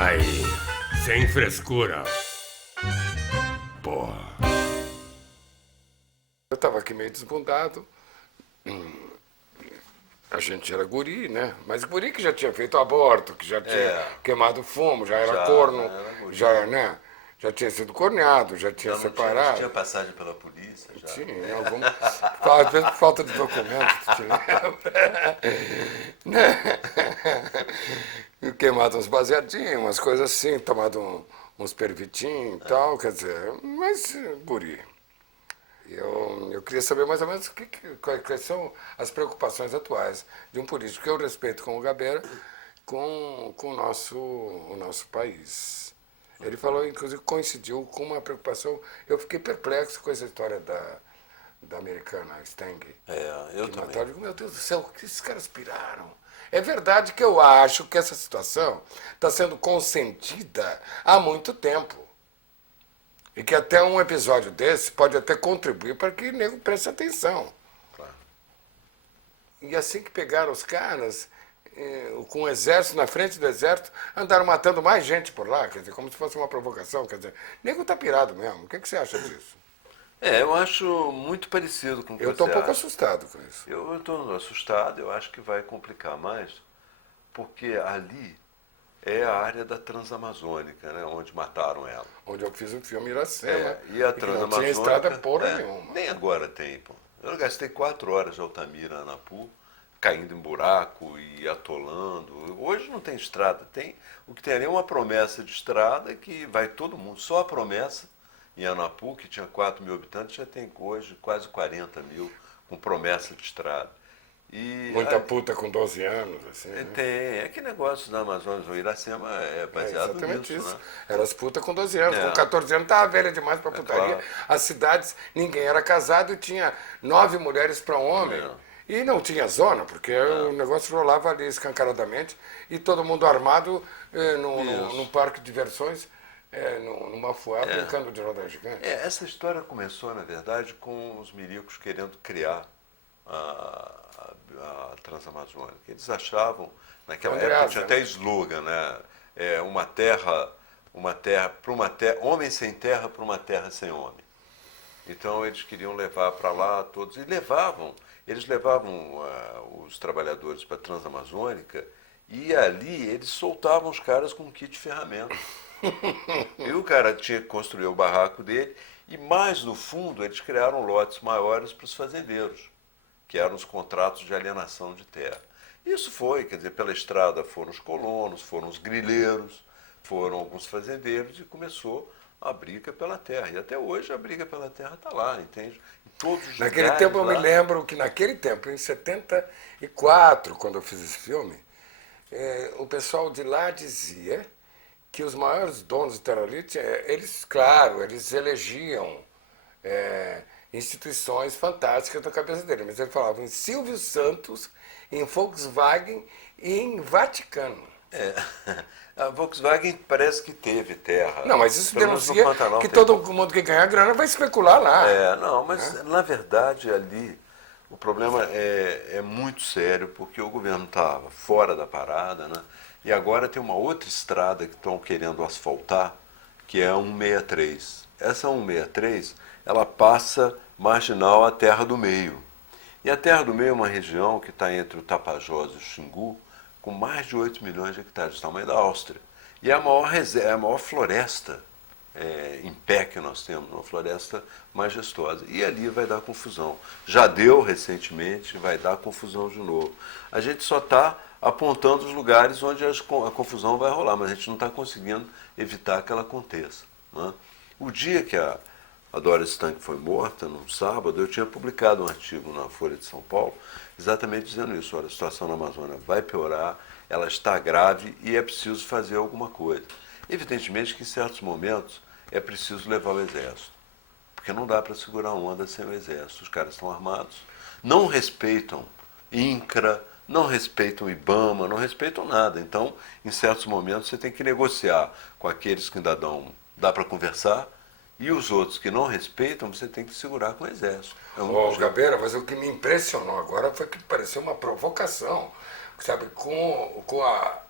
Aí, sem frescura. Porra. Eu estava aqui meio desbundado. A gente era guri, né? Mas guri que já tinha feito aborto, que já tinha queimado fumo, já era corno, era guri. já, né? Já tinha sido corneado, já tinha Já não separado. tinha passagem pela polícia, já. Tinha, algum... às vezes por falta de documento, tu te lembra? Né? Queimado uns baseadinhos, umas coisas assim, tomado uns pervitinhos e tal, quer dizer, mas guri. Eu queria saber mais ou menos quais são as preocupações atuais de um político que eu respeito como o Gabeira com o nosso país. Ele falou, inclusive, coincidiu com uma preocupação. Eu fiquei perplexo com essa história da americana Stang. Eu que também. mataram. Meu Deus do céu, o que esses caras piraram? É verdade que eu acho que essa situação está sendo consentida há muito tempo. E que até um episódio desse pode até contribuir para que o nego preste atenção. Claro. E assim que pegaram os caras, com o exército na frente do exército, andaram matando mais gente por lá, quer dizer, como se fosse uma provocação. Quer dizer, o nego tá pirado mesmo. O que você acha disso? Eu acho muito parecido com o que Eu você estou um pouco acha. assustado com isso. Eu estou assustado, eu acho que vai complicar mais, porque ali é a área da Transamazônica, né, onde mataram ela. Onde eu fiz o filme Iracema. E a que não Transamazônica... tinha estrada porra nenhuma. Nem agora tem, pô. Eu gastei 4 horas de Altamira, Anapu, caindo em buraco e atolando. Hoje não tem estrada, o que tem ali é uma promessa de estrada que vai todo mundo. Só a promessa em Anapu, que tinha 4 mil habitantes, já tem hoje quase 40 mil com promessa de estrada. E Muita puta com 12 anos, assim. Né? tem, que negócio da Amazonas, o Iracema é baseado exatamente nisso, isso. né? Eram as putas com 12 anos. Com 14 anos estava velha demais para putaria. claro. As cidades, ninguém era casado e tinha 9 mulheres para um homem. E não tinha zona, porque o negócio rolava ali escancaradamente e todo mundo armado num parque de diversões, numa fuá, brincando de roda gigante. Essa história começou, na verdade, com os milicos querendo criar a Transamazônica. Eles achavam, naquela época tinha até slogan, né? Homem sem terra para uma terra sem homem. Então eles queriam levar para lá todos, e eles levavam os trabalhadores para a Transamazônica e ali eles soltavam os caras com um kit de ferramenta. E o cara tinha que construir o barraco dele e mais no fundo eles criaram lotes maiores para os fazendeiros, que eram os contratos de alienação de terra. Isso foi, quer dizer, pela estrada foram os colonos, foram os grileiros, foram alguns fazendeiros e começou a briga pela terra. E até hoje a briga pela terra está lá, entende? Em todos os Naquele lugares, tempo eu me lembro que naquele tempo, em 74, quando eu fiz esse filme, o pessoal de lá dizia que os maiores donos de terrorista, eles elegiam instituições fantásticas na cabeça dele, mas eles falavam em Silvio Santos, em Volkswagen e em Vaticano. A Volkswagen parece que teve terra. Não, mas isso Pelo menos no denuncia Pantanal que tem todo mundo que ganhar grana vai especular lá. Não, mas na verdade ali o problema é muito sério, porque o governo estava fora da parada, né? E agora tem uma outra estrada que estão querendo asfaltar, que é a 163. Essa 163, ela passa marginal à Terra do Meio. E a Terra do Meio é uma região que está entre o Tapajós e o Xingu, com mais de 8 milhões de hectares, do tamanho da Áustria. E é a maior floresta em pé que nós temos, uma floresta majestosa. E ali vai dar confusão. Já deu recentemente, vai dar confusão de novo. A gente só está apontando os lugares onde a confusão vai rolar, mas a gente não está conseguindo evitar que ela aconteça. Né? O dia que a Doris Stang foi morta, num sábado, eu tinha publicado um artigo na Folha de São Paulo, exatamente dizendo isso. Olha, a situação na Amazônia vai piorar, ela está grave e é preciso fazer alguma coisa. Evidentemente que em certos momentos é preciso levar o exército, porque não dá para segurar onda sem o exército. Os caras estão armados, não respeitam INCRA, não respeitam IBAMA, não respeitam nada. Então, em certos momentos, você tem que negociar com aqueles que ainda dá para conversar E os outros que não respeitam, você tem que segurar com o exército. É um Ô, jeito. Gabeira, mas o que me impressionou agora foi que pareceu uma provocação, sabe, com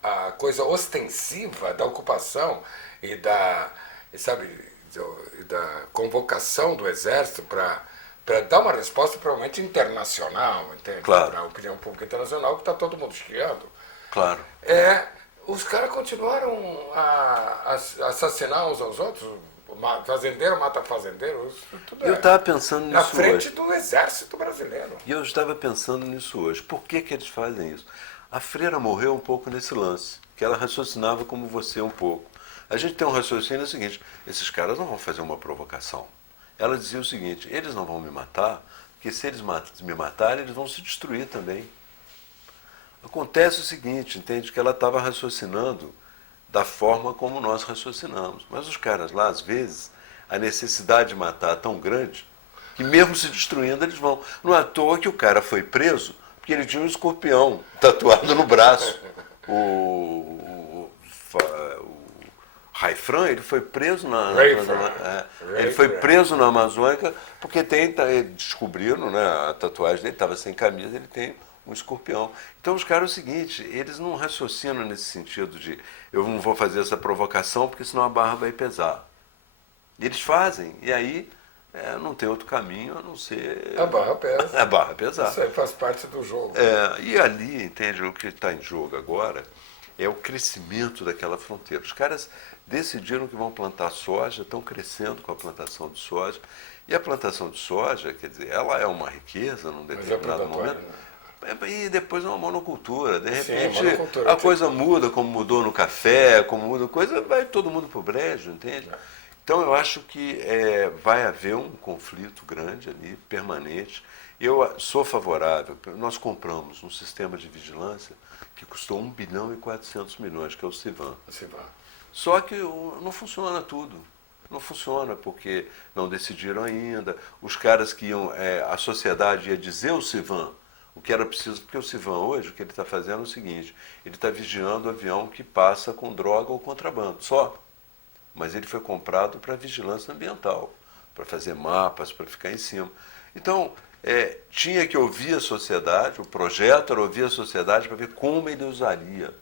a coisa ostensiva da ocupação e sabe, e da convocação do Exército para dar uma resposta provavelmente internacional, entende? Claro. Para a opinião pública internacional, que está todo mundo chiando. Claro. Os caras continuaram a assassinar uns aos outros. Fazendeiro mata fazendeiro, isso tudo Eu estava pensando na nisso frente hoje. do exército brasileiro. E eu estava pensando nisso hoje. Por que eles fazem isso? A freira morreu um pouco nesse lance, que ela raciocinava como você um pouco. A gente tem um raciocínio seguinte, esses caras não vão fazer uma provocação. Ela dizia o seguinte, eles não vão me matar, porque se eles me matarem, eles vão se destruir também. Acontece o seguinte, entende? Que ela estava raciocinando da forma como nós raciocinamos. Mas os caras lá, às vezes, a necessidade de matar é tão grande que mesmo se destruindo eles vão. Não é à toa que o cara foi preso porque ele tinha um escorpião tatuado no braço. O Raifran, ele foi preso ele foi preso na Amazônica porque descobriram, né, a tatuagem dele, estava sem camisa, ele tem um escorpião. Então os caras é o seguinte, eles não raciocinam nesse sentido de eu não vou fazer essa provocação porque senão a barra vai pesar. Eles fazem, e aí não tem outro caminho a não ser... A barra pesa. A barra pesar. Isso aí faz parte do jogo. E ali, entende, o que está em jogo agora é o crescimento daquela fronteira. Os caras decidiram que vão plantar soja, estão crescendo com a plantação de soja, e a plantação de soja, quer dizer, ela é uma riqueza num determinado momento. Né? E depois é uma monocultura. De repente, monocultura, a coisa muda, como mudou no café, como muda a coisa, vai todo mundo para o brejo, entende? Então, eu acho que vai haver um conflito grande ali, permanente. Eu sou favorável. Nós compramos um sistema de vigilância que custou 1 bilhão e 400 milhões, que é o CIVAM. Só que não funciona tudo. Não funciona porque não decidiram ainda. Os caras que iam... a sociedade ia dizer ao CIVAM o que era preciso, porque o CIVAM hoje, o que ele está fazendo é o seguinte, ele está vigiando o avião que passa com droga ou contrabando, só. Mas ele foi comprado para vigilância ambiental, para fazer mapas, para ficar em cima. Então, tinha que ouvir a sociedade, o projeto era ouvir a sociedade para ver como ele usaria,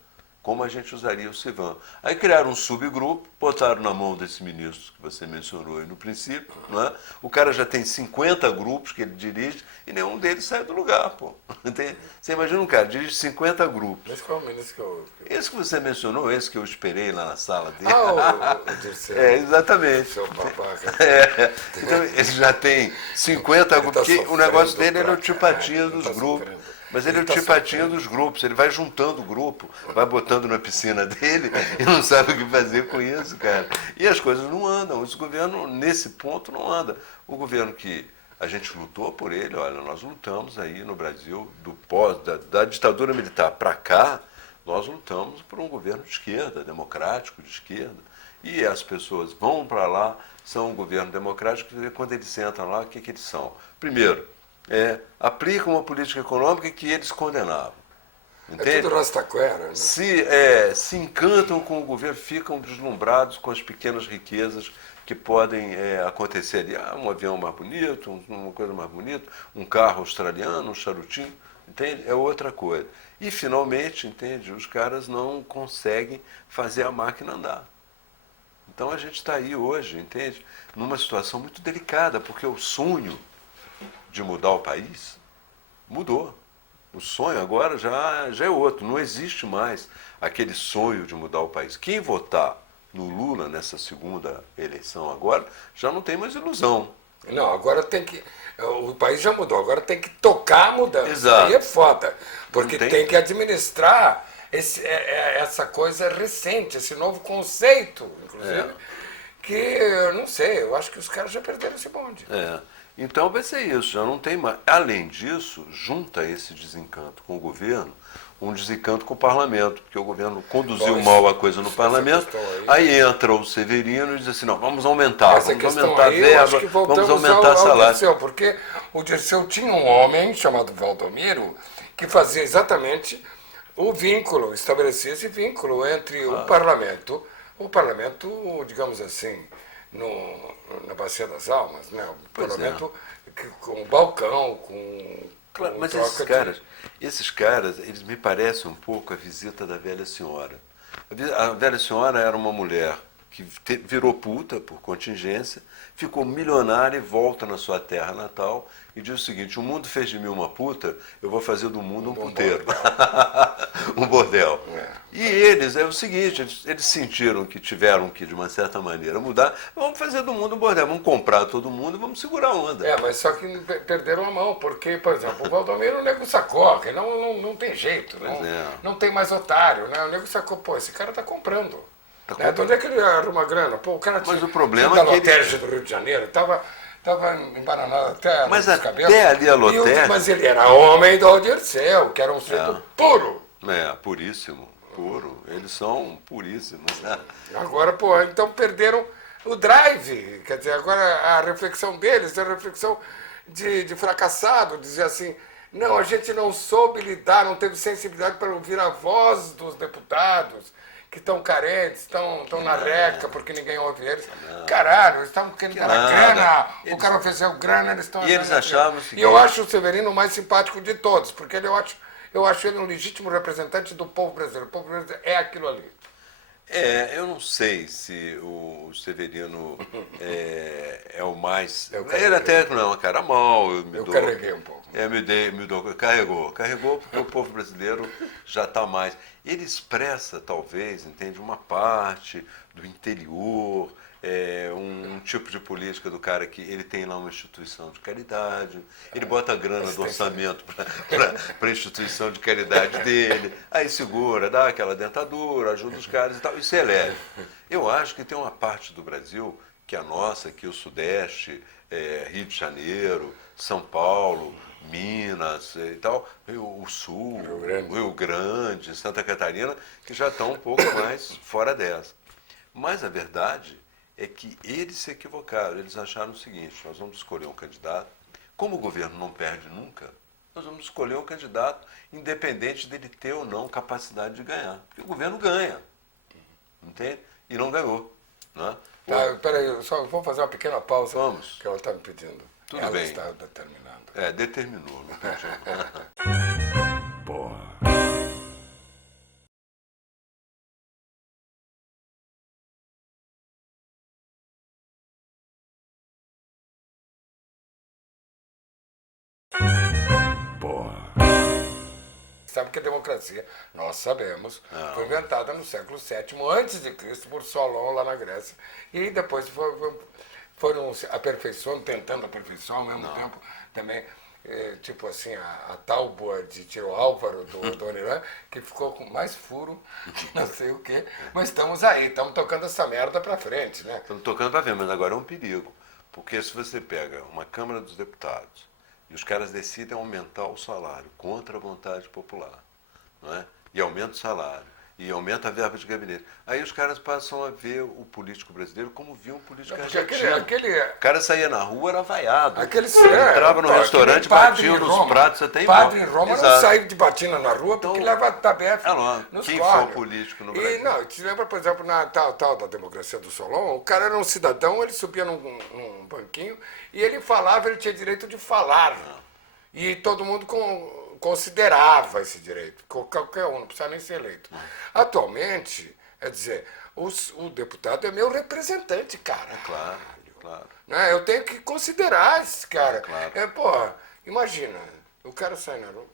como a gente usaria o CIVAM. Aí criaram um subgrupo, botaram na mão desse ministro que você mencionou aí no princípio, não é? O cara já tem 50 grupos que ele dirige e nenhum deles sai do lugar, pô. Você imagina um cara, dirige 50 grupos. Esse qual é o ministro que Esse que você mencionou, esse que eu esperei lá na sala dele. o Dirceu. Exatamente. Seu babaca. Então, ele já tem 50 grupos, porque o negócio dele é o tipatinho dos grupos. Mas ele é o tipatinho dos grupos, ele vai juntando o grupo, vai botando na piscina dele e não sabe o que fazer com isso, cara. E as coisas não andam, esse governo, nesse ponto, não anda. O governo que a gente lutou por ele, olha, nós lutamos aí no Brasil, da ditadura militar para cá, nós lutamos por um governo de esquerda, democrático, de esquerda. E as pessoas vão para lá, são um governo democrático, e quando eles sentam lá, o que eles são? Primeiro, aplicam uma política econômica que eles condenavam. Entende? É tudo rastaquera, né? Se encantam com o governo, ficam deslumbrados com as pequenas riquezas que podem acontecer ali. Um avião mais bonito, uma coisa mais bonita, um carro australiano, um charutinho, entende? É outra coisa. E, finalmente, entende? Os caras não conseguem fazer a máquina andar. Então, a gente está aí hoje, entende? Numa situação muito delicada, porque o sonho de mudar o país mudou. O sonho agora já é outro. Não existe mais aquele sonho de mudar o país. Quem votar no Lula nessa segunda eleição agora já não tem mais ilusão. Não, agora tem que... O país já mudou, agora tem que tocar a mudança. Exato. Aí é foda, porque Não tem que administrar essa coisa recente, esse novo conceito, inclusive, que eu não sei, eu acho que os caras já perderam esse bonde. Então vai ser isso, já não tem mais. Além disso, junta esse desencanto com o governo, um desencanto com o parlamento, porque o governo conduziu mal a coisa no parlamento, aí entra o Severino e diz assim, não, vamos aumentar, vamos aumentar a verba, vamos aumentar a salário. Dirceu, porque o Dirceu tinha um homem chamado Valdomiro que fazia exatamente o vínculo, estabelecia esse vínculo entre o parlamento, digamos assim, na Bacia das Almas, né? O Pois é. parlamento com balcão, com Claro, mas troca esses caras, eles me parecem um pouco a visita da velha senhora. A velha senhora era uma mulher que virou puta por contingência, ficou milionária e volta na sua terra natal e diz o seguinte: o mundo fez de mim uma puta, eu vou fazer do mundo um puteiro. Um bordel. E eles, é o seguinte, eles sentiram que tiveram que, de uma certa maneira, mudar. Vamos fazer do mundo um bordel, vamos comprar todo mundo e vamos segurar a onda. mas só que perderam a mão, porque, por exemplo, o Valdomiro, o nego sacou, que não tem jeito, não tem mais otário, né? O nego sacou, pô, esse cara tá comprando. Né? De onde é que ele arruma grana? Pô, o cara Mas tinha, o problema tinha é que Lotérgia do Rio de Janeiro, tava embananado até Mas nos cabelos. até ali a Lotérgia... Mas ele era homem do Dirceu, que era um sujeito puro. Puríssimo, puro. Eles são puríssimos, né? Agora, pô, então perderam o drive. Quer dizer, agora a reflexão deles é a reflexão de fracassado, dizer assim, não, a gente não soube lidar, não teve sensibilidade para ouvir a voz dos deputados que estão carentes, estão na reca porque ninguém ouve eles. Caralho, eles estão querendo dar grana, o cara ofereceu grana, eles estão... E eles achavam o seguinte... E eu acho o Severino o mais simpático de todos, porque eu acho ele um legítimo representante do povo brasileiro. O povo brasileiro é aquilo ali. Eu não sei se o Severino é o mais... carreguei. Ele até não é uma cara mal. Carreguei um pouco. Carregou porque o povo brasileiro já está mais. Ele expressa, talvez, entende, uma parte do interior, um tipo de política do cara que ele tem lá uma instituição de caridade, ele bota a grana do orçamento para a instituição de caridade dele, aí segura, dá aquela dentadura, ajuda os caras e tal, isso é leve. Eu acho que tem uma parte do Brasil, que é a nossa, aqui o Sudeste, Rio de Janeiro, São Paulo, Minas e tal, o Sul, Rio Grande, Santa Catarina, que já estão um pouco mais fora dessa. Mas a verdade é que eles se equivocaram. Eles acharam o seguinte: nós vamos escolher um candidato. Como o governo não perde nunca, nós vamos escolher um candidato independente dele ter ou não capacidade de ganhar. Porque o governo ganha, entende? E não ganhou. Né? Peraí, só vou fazer uma pequena pausa. Vamos. Que ela está me pedindo. Tudo ela bem. está determinando. Determinou. Não tem jeito. Porra. Porra. Sabe que a democracia, nós sabemos, foi inventada no século VII antes de Cristo por Solon lá na Grécia. E depois foram se aperfeiçoando, tentando aperfeiçoar ao mesmo tempo também, tipo assim, a tábua de Tiro Álvaro do Onirã, que ficou com mais furo que não sei o quê. Mas estamos aí, estamos tocando essa merda pra frente, né? Estamos tocando para ver, mas agora é um perigo. Porque se você pega uma Câmara dos Deputados e os caras decidem aumentar o salário contra a vontade popular, não é? E aumenta o salário, e aumenta a verba de gabinete. Aí os caras passam a ver o político brasileiro como viam o político argentino. O cara saía na rua, era vaiado. Entrava no restaurante, batia nos pratos até ir Padre em Roma Exato. não sai de batina na rua porque leva tabefe nos quem córneos. foi o político no E Brasil? não, te lembra, por exemplo, na tal da democracia do Solon, o cara era um cidadão, ele subia num banquinho e ele falava, ele tinha direito de falar. E todo mundo considerava esse direito, qualquer um, não precisa nem ser eleito. Atualmente, é dizer, o deputado é meu representante, cara. Claro. Né? Eu tenho que considerar esse cara. Claro. Imagina, o cara sai na rua,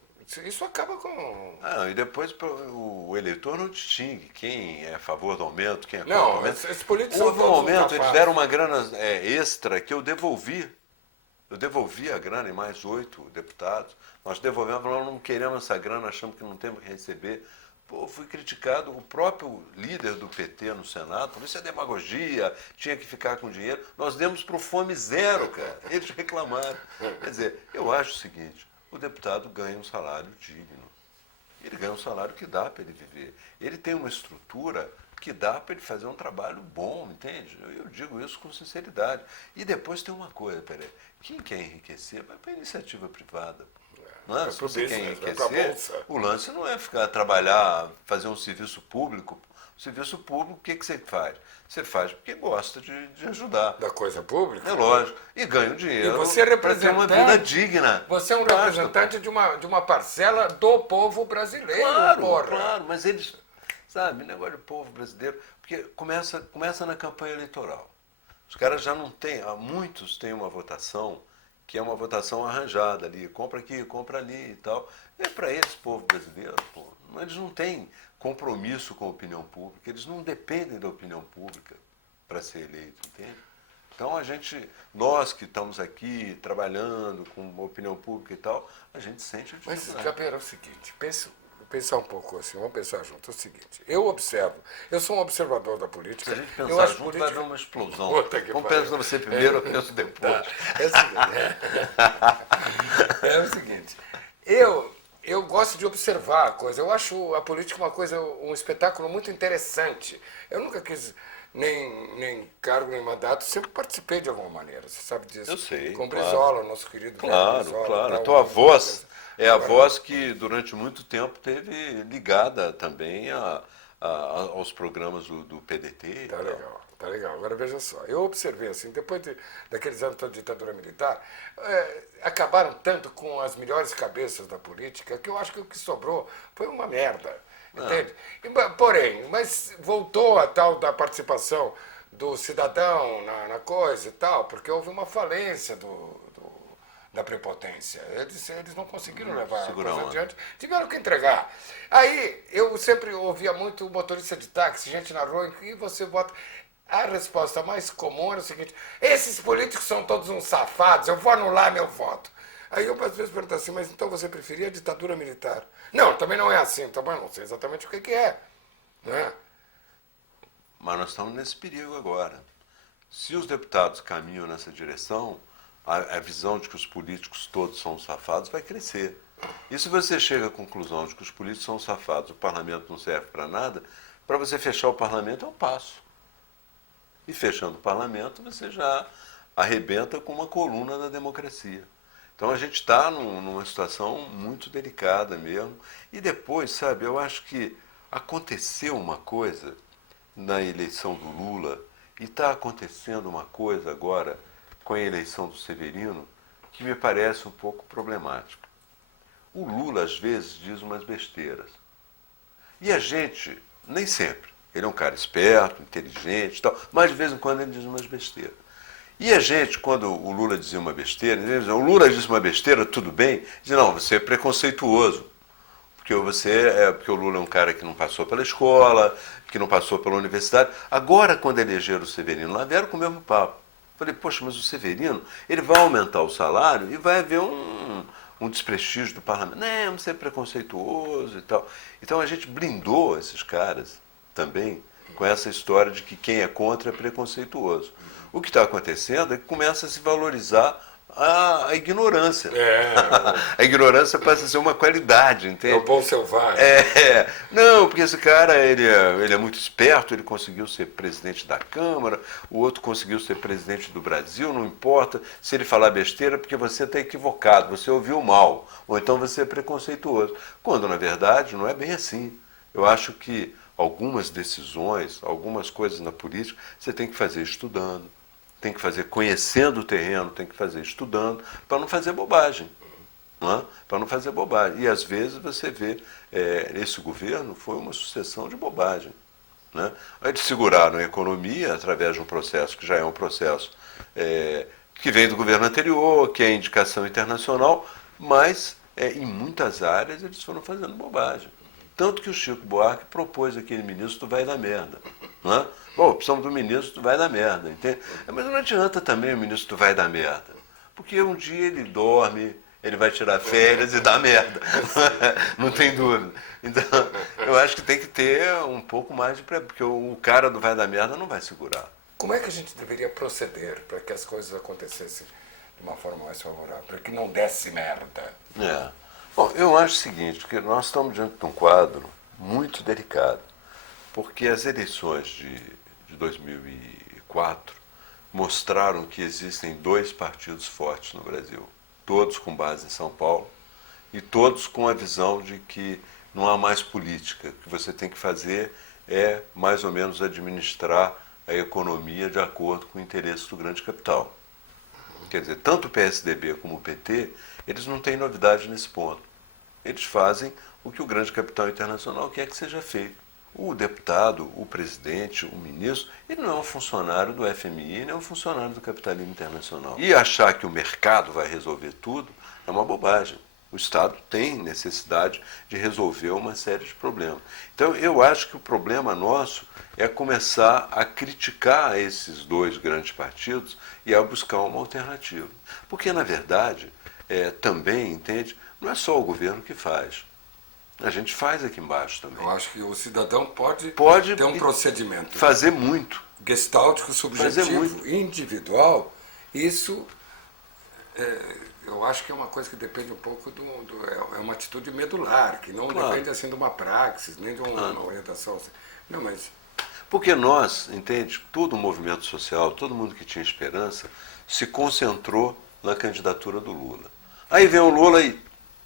isso acaba com... E depois o eleitor não distingue quem é a favor do aumento, quem é contra o Não, aumento. esses políticos são Houve um todos aumento, eles ultrapassados. deram uma grana extra que eu devolvi. Eu devolvi a grana em mais 8 deputados. Nós devolvemos, nós não queremos essa grana, achamos que não temos que receber. Pô, fui criticado, o próprio líder do PT no Senado falou: isso é demagogia, tinha que ficar com dinheiro. Nós demos para o Fome Zero, cara. Eles reclamaram. Quer dizer, eu acho o seguinte: o deputado ganha um salário digno. Ele ganha um salário que dá para ele viver. Ele tem uma estrutura que dá para ele fazer um trabalho bom, entende? Eu digo isso com sinceridade. E depois tem uma coisa, peraí, quem quer enriquecer vai para a iniciativa privada. Não é? Se você quer enriquecer, o lance não é ficar trabalhar, fazer um serviço público O serviço público, o que você faz? Você faz porque gosta de ajudar. Da coisa pública? É lógico. E ganha o dinheiro E você é para ter uma representante. vida digna. Você é um Basta. representante de uma parcela do povo brasileiro, Claro, porra. claro, mas eles, sabe, negócio de povo brasileiro, porque começa na campanha eleitoral. Os caras já não têm, muitos têm uma votação que é uma votação arranjada ali, compra aqui, compra ali e tal. É para eles, povo brasileiro, pô. Eles não têm compromisso com a opinião pública, eles não dependem da opinião pública para ser eleito, entende? Então nós que estamos aqui trabalhando com opinião pública e tal, a gente sente a Mas, dificuldade. Gabriel, é o seguinte, pensar um pouco assim, vamos pensar junto. É o seguinte, eu observo, eu sou um observador da política. Se a gente eu pensar acho junto, política... vai haver uma explosão. Puta que Vamos pariu. pensar você primeiro, eu penso depois. Tá. É o seguinte, eu gosto de observar a coisa. Eu acho a política uma coisa, um espetáculo muito interessante. Eu nunca quis nem cargo, nem mandato, sempre participei de alguma maneira. Você sabe disso. Eu sei, Com claro. Brizola, nosso querido Claro, Brizola, claro. tal. A tua voz é a Agora, voz que durante muito tempo teve ligada também aos programas do PDT. e Tá tal. legal, tá legal. Agora veja só, eu observei assim, depois daqueles anos da ditadura militar, acabaram tanto com as melhores cabeças da política que eu acho que o que sobrou foi uma merda. Entende? Porém, mas voltou a tal da participação do cidadão na coisa e tal, porque houve uma falência da prepotência. Eles não conseguiram levar a segurar coisa uma. adiante, tiveram que entregar. Aí eu sempre ouvia muito motorista de táxi, gente na rua, e você bota. A resposta mais comum era o seguinte: esses políticos são todos uns safados, eu vou anular meu voto. Aí eu às vezes pergunto assim, mas então você preferia a ditadura militar? Não, também não é assim, também não sei exatamente o que é. Né? Mas nós estamos nesse perigo agora. Se os deputados caminham nessa direção, a visão de que os políticos todos são safados vai crescer. E se você chega à conclusão de que os políticos são safados, o parlamento não serve para nada, para você fechar o parlamento é um passo. E fechando o parlamento, você já arrebenta com uma coluna da democracia. Então a gente está numa situação muito delicada mesmo. E depois, sabe, eu acho que aconteceu uma coisa na eleição do Lula e está acontecendo uma coisa agora com a eleição do Severino que me parece um pouco problemática. O Lula, às vezes, diz umas besteiras. E a gente, nem sempre, ele é um cara esperto, inteligente e tal, mas de vez em quando ele diz umas besteiras. E a gente, quando o Lula dizia uma besteira, ele dizia, o Lula disse uma besteira, tudo bem? Dizia, não, você é preconceituoso. Porque o Lula é um cara que não passou pela escola, que não passou pela universidade. Agora, quando elegeram o Severino lá, vieram com o mesmo papo. Falei, poxa, mas o Severino, ele vai aumentar o salário e vai haver um desprestígio do parlamento. Não, você é preconceituoso e tal. Então a gente blindou esses caras também com essa história de que quem é contra é preconceituoso. O que está acontecendo é que começa a se valorizar a ignorância. A ignorância passa a ser uma qualidade, entende? É o bom selvagem. Não, porque esse cara, ele é muito esperto, ele conseguiu ser presidente da Câmara, o outro conseguiu ser presidente do Brasil, não importa se ele falar besteira, porque você está equivocado, você ouviu mal, ou então você é preconceituoso. Quando, na verdade, não é bem assim. Eu acho que algumas decisões, algumas coisas na política, você tem que fazer estudando, tem que fazer conhecendo o terreno, tem que fazer estudando, para não fazer bobagem. Para não fazer bobagem. E às vezes você vê, esse governo foi uma sucessão de bobagem. Né? Eles seguraram a economia através de um processo que já é um processo que vem do governo anterior, que é indicação internacional, mas em muitas áreas eles foram fazendo bobagem. Tanto que o Chico Buarque propôs aquele ministro vai dar merda. Né? Bom, precisamos do ministro vai dar merda. Entende? Mas não adianta também o ministro vai dar merda. Porque um dia ele dorme, ele vai tirar férias e dá merda. Não tem dúvida. Então, eu acho que tem que ter um pouco mais de... Porque o cara do vai dar merda não vai segurar. Como é que a gente deveria proceder para que as coisas acontecessem de uma forma mais favorável, para que não desse merda? Bom, eu acho o seguinte, que nós estamos diante de um quadro muito delicado, porque as eleições de 2004 mostraram que existem dois partidos fortes no Brasil, todos com base em São Paulo e todos com a visão de que não há mais política, que você tem que fazer é mais ou menos administrar a economia de acordo com o interesse do grande capital. Quer dizer, tanto o PSDB como o PT, eles não têm novidade nesse ponto. Eles fazem o que o grande capital internacional quer que seja feito. O deputado, o presidente, o ministro, ele não é um funcionário do FMI, ele é um funcionário do capitalismo internacional. E achar que o mercado vai resolver tudo é uma bobagem. O Estado tem necessidade de resolver uma série de problemas. Então, eu acho que o problema nosso é começar a criticar esses dois grandes partidos e a buscar uma alternativa. Porque, na verdade, também, entende, não é só o governo que faz. A gente faz aqui embaixo também. Eu acho que o cidadão pode ter um procedimento. Fazer muito. Gestáltico, subjetivo, individual. Isso, eu acho que é uma coisa que depende um pouco é uma atitude medular, que não depende assim de uma praxis, nem de uma orientação. Não, mas... Porque nós, entende, todo o movimento social, todo mundo que tinha esperança, se concentrou na candidatura do Lula. Aí vem o Lula e...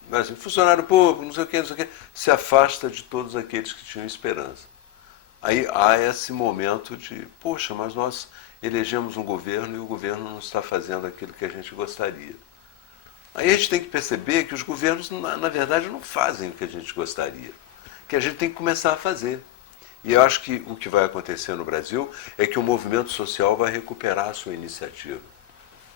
Assim, funcionário público, não sei o que, se afasta de todos aqueles que tinham esperança. Aí há esse momento de, poxa, mas nós elegemos um governo e o governo não está fazendo aquilo que a gente gostaria. Aí a gente tem que perceber que os governos, na verdade, não fazem o que a gente gostaria, que a gente tem que começar a fazer. E eu acho que o que vai acontecer no Brasil é que o movimento social vai recuperar a sua iniciativa.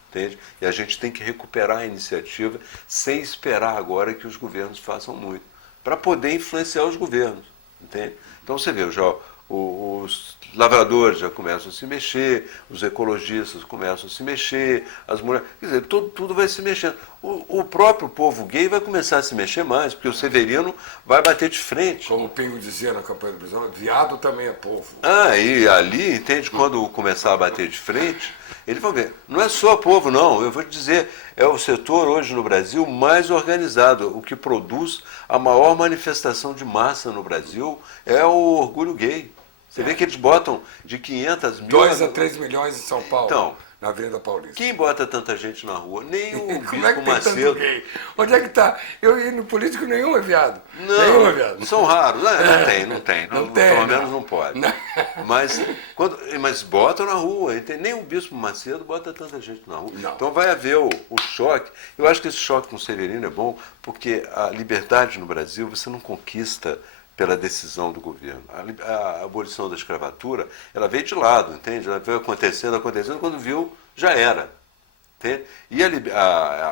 Entende? E a gente tem que recuperar a iniciativa sem esperar agora que os governos façam muito, para poder influenciar os governos. Entende? Então você vê, já, os lavradores já começam a se mexer, os ecologistas começam a se mexer, as mulheres, quer dizer, tudo vai se mexendo. O próprio povo gay vai começar a se mexer mais, porque o Severino vai bater de frente. Como o Pingo dizia na campanha do Brasil, viado também é povo. E ali, entende, quando começar a bater de frente, eles vão ver, não é só povo não, eu vou te dizer, é o setor hoje no Brasil mais organizado, o que produz a maior manifestação de massa no Brasil é o orgulho gay. Você vê que eles botam de 500 mil... 2 a 3 milhões em São Paulo, então, na Avenida Paulista. Quem bota tanta gente na rua? Nem o Como é que Bispo tem Macedo. tanto gay? Onde é que está? Eu ia no político, nenhum é viado. Não, nenhum é viado. são raros. Não tem. Pelo menos não pode. Não. Mas botam na rua. Nem o Bispo Macedo bota tanta gente na rua. Não. Então vai haver o choque. Eu acho que esse choque com o Severino é bom, porque a liberdade no Brasil você não conquista pela decisão do governo. A abolição da escravatura, ela veio de lado, entende? Ela veio acontecendo, quando viu, já era. Entende? E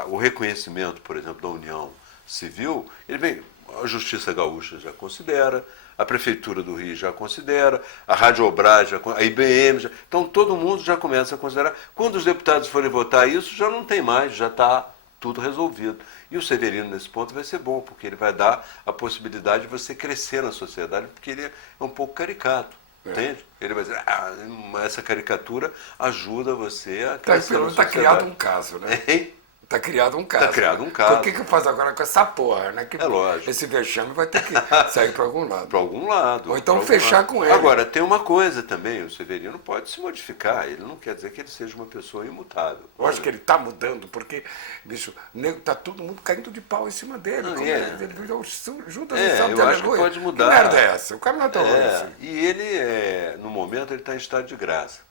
o reconhecimento, por exemplo, da União Civil, ele vem, a Justiça Gaúcha já considera, a Prefeitura do Rio já considera, a Radiobras, a IBM, então todo mundo já começa a considerar. Quando os deputados forem votar isso, já não tem mais, já está tudo resolvido. E o Severino, nesse ponto, vai ser bom, porque ele vai dar a possibilidade de você crescer na sociedade, porque ele é um pouco caricato. Entende? Ele vai dizer, essa caricatura ajuda você a crescer na sociedade. Está criado um caso, né? Está criado um caso. Está criado um caso. O que eu faço agora com essa porra, né? É lógico. Esse vexame vai ter que sair para algum lado. Para algum lado. Ou então fechar com ele. Agora, tem uma coisa também, o Severino pode se modificar, ele não quer dizer que ele seja uma pessoa imutável. Eu acho que ele está mudando, porque, bicho, está todo mundo caindo de pau em cima dele. Ele virou Judas no salto de eu acho que pode mudar. Que merda é essa? O cara não é tão assim. E ele, no momento, ele está em estado de graça.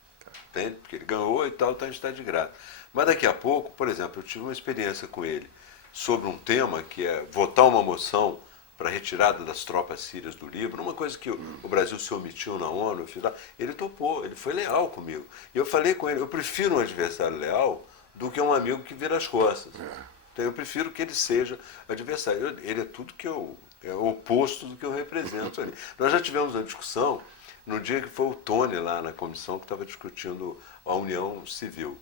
Entende? Porque ele ganhou e tal, está em estado de graça. Mas daqui a pouco, por exemplo, eu tive uma experiência com ele sobre um tema que é votar uma moção para a retirada das tropas sírias do Líbano, uma coisa que o Brasil se omitiu na ONU, ele topou, ele foi leal comigo. E eu falei com ele, eu prefiro um adversário leal do que um amigo que vira as costas. Então eu prefiro que ele seja adversário. Ele é tudo que é o oposto do que eu represento ali. Nós já tivemos uma discussão no dia que foi o Tony lá na comissão que estava discutindo a União Civil.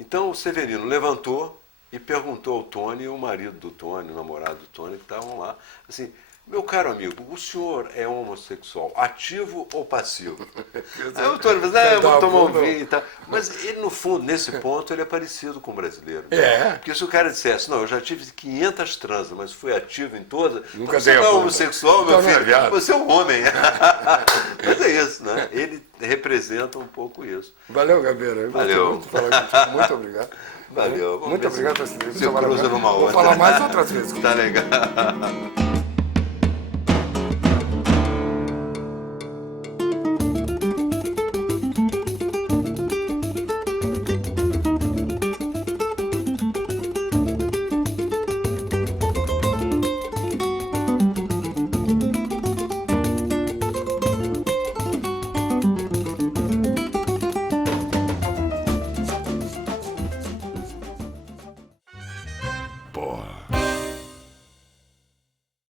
Então o Severino levantou e perguntou ao Tony, o marido do Tony, o namorado do Tony, que estavam lá, assim, meu caro amigo, o senhor é homossexual ativo ou passivo? Aí o Tony falou, eu vou tomar um vinho e tal. Mas ele, no fundo, nesse ponto, ele é parecido com o brasileiro. Né? Porque se o cara dissesse, não, eu já tive 500 transas, mas fui ativo em todas, nunca então, você não é homossexual, meu então, filho, você é um homem. Mas é isso, né? Ele representa um pouco isso. Valeu, Gabeira. Valeu. Muito falar contigo. Muito obrigado. Valeu. Muito obrigado por essa entrevista. Se cruza numa outra. Vou falar mais outras vezes. Tá legal.